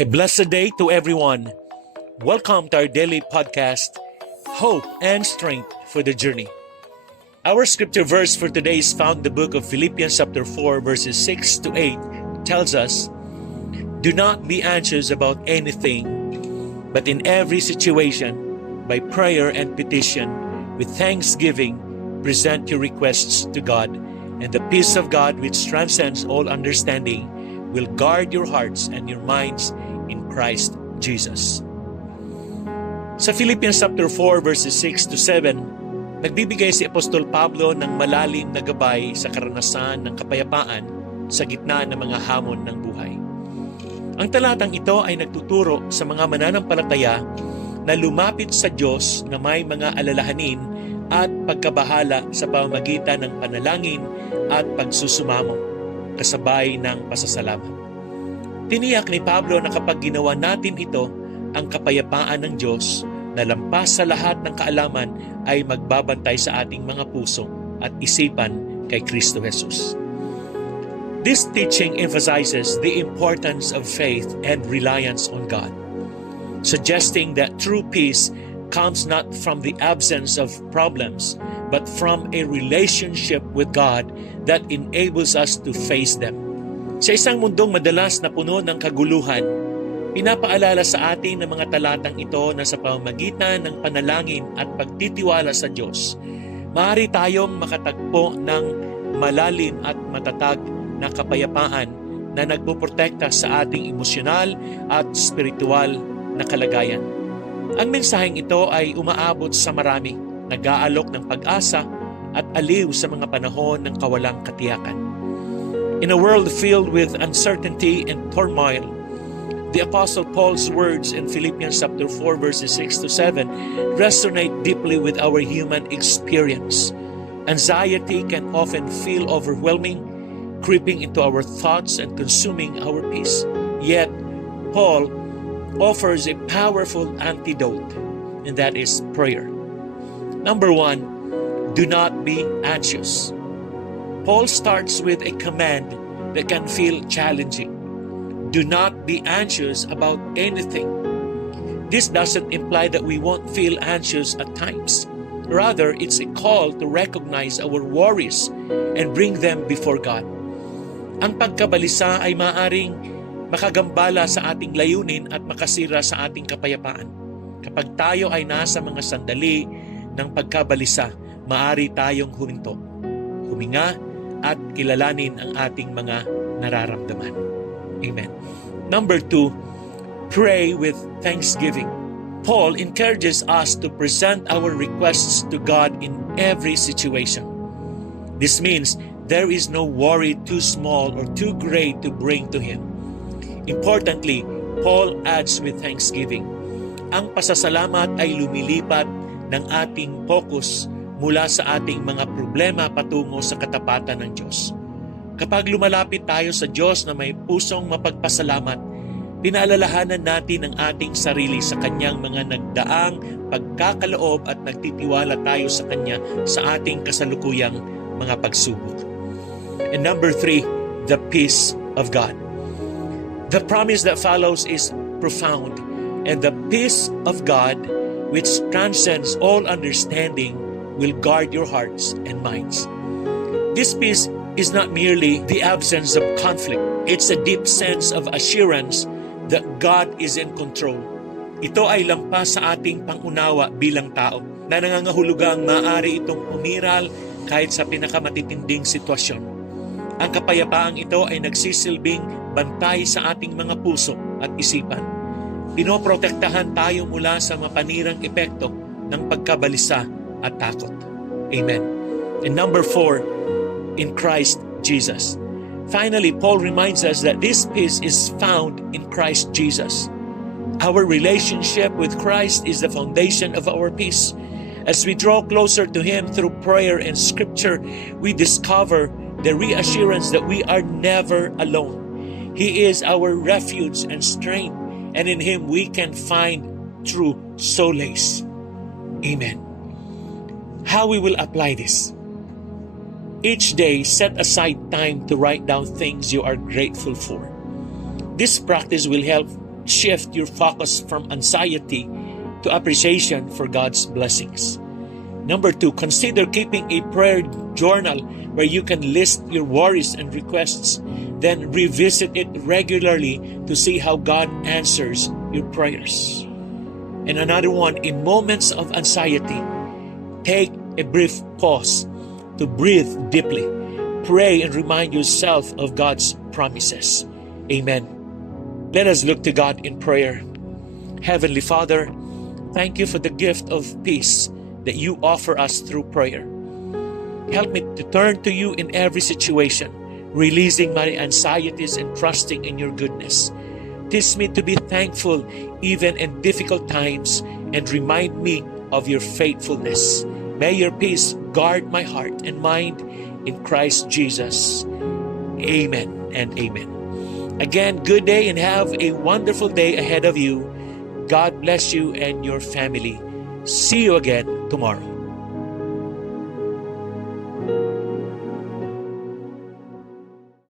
A blessed day to everyone. Welcome to our daily podcast, Hope and Strength for the Journey. Our scripture verse for today is found in the book of Philippians chapter 4 verses 6 to 8 tells us, "Do not be anxious about anything, but in every situation, by prayer and petition, with thanksgiving, present your requests to God, and the peace of God which transcends all understanding will guard your hearts and your minds in Christ Jesus." Sa Philippians chapter 4 verses 6 to 7, nagbibigay si Apostol Pablo ng malalim na gabay sa karanasan ng kapayapaan sa gitna ng mga hamon ng buhay. Ang talatang ito ay nagtuturo sa mga mananampalataya na lumapit sa Diyos na may mga alalahanin at pagkabahala sa pamamagitan ng panalangin at pagsusumamo, kasabay ng pasasalamat. Tiniyak ni Pablo na kapag ginawa natin ito, ang kapayapaan ng Diyos na lampas sa lahat ng kaalaman ay magbabantay sa ating mga puso at isipan kay Kristo Jesus. This teaching emphasizes the importance of faith and reliance on God, suggesting that true peace comes not from the absence of problems, but from a relationship with God that enables us to face them. Sa isang mundong madalas na puno ng kaguluhan, pinapaalala sa atin ng mga talatang ito na sa pamamagitan ng panalangin at pagtitiwala sa Diyos, maaari tayong makatagpo ng malalim at matatag na kapayapaan na nagpoprotekta sa ating emosyonal at spiritual na kalagayan. Ang mensaheng ito ay umaabot sa marami, nag-aalok ng pag-asa at aliw sa mga panahon ng kawalang katiyakan. In a world filled with uncertainty and turmoil, the Apostle Paul's words in Philippians chapter 4 verses 6 to 7 resonate deeply with our human experience. Anxiety can often feel overwhelming, creeping into our thoughts and consuming our peace. Yet, Paul offers a powerful antidote, and that is prayer. Number 1, do not be anxious. Paul starts with a command that can feel challenging. Do not be anxious about anything. This doesn't imply that we won't feel anxious at times. Rather, it's a call to recognize our worries and bring them before God. Ang pagkabalisa ay maaring makagambala sa ating layunin at makasira sa ating kapayapaan. Kapag tayo ay nasa mga sandali ng pagkabalisa, maaari tayong huminto, huminga at kilalanin ang ating mga nararamdaman. Amen. Number 2, pray with thanksgiving. Paul encourages us to present our requests to God in every situation. This means there is no worry too small or too great to bring to Him. Importantly, Paul adds with thanksgiving. Ang pasasalamat ay lumilipat ng ating focus mula sa ating mga problema patungo sa katapatan ng Diyos. Kapag lumalapit tayo sa Diyos na may pusong mapagpasalamat, pinaalalahanan natin ang ating sarili sa Kanyang mga nagdaang pagkakaloob at nagtitiwala tayo sa Kanya sa ating kasalukuyang mga pagsubok. And number 3, the peace of God. The promise that follows is profound, and the peace of God, which transcends all understanding, will guard your hearts and minds. This peace is not merely the absence of conflict. It's a deep sense of assurance that God is in control. Ito ay lampas sa ating pangunawa bilang tao na nangangahulugang maaari itong umiral kahit sa pinakamatitinding sitwasyon. Ang kapayapaang ito ay nagsisilbing bantay sa ating mga puso at isipan. Pinoprotektahan tayo mula sa mapanirang epekto ng pagkabalisa at takot. Amen. And number 4, in Christ Jesus. Finally, Paul reminds us that this peace is found in Christ Jesus. Our relationship with Christ is the foundation of our peace. As we draw closer to Him through prayer and Scripture, we discover the reassurance that we are never alone. He is our refuge and strength, and in Him we can find true solace. Amen. How we will apply this? Each day, set aside time to write down things you are grateful for. This practice will help shift your focus from anxiety to appreciation for God's blessings. Number 2, consider keeping a prayer journal where you can list your worries and requests, then revisit it regularly to see how God answers your prayers. And another one, in moments of anxiety, take a brief pause to breathe deeply. Pray and remind yourself of God's promises. Amen. Let us look to God in prayer. Heavenly Father, thank you for the gift of peace that you offer us through prayer. Help me to turn to you in every situation, releasing my anxieties and trusting in your goodness. Teach me to be thankful even in difficult times and remind me of your faithfulness. May your peace guard my heart and mind in Christ Jesus. Amen and amen. Again, good day and have a wonderful day ahead of you. God bless you and your family. See you again tomorrow.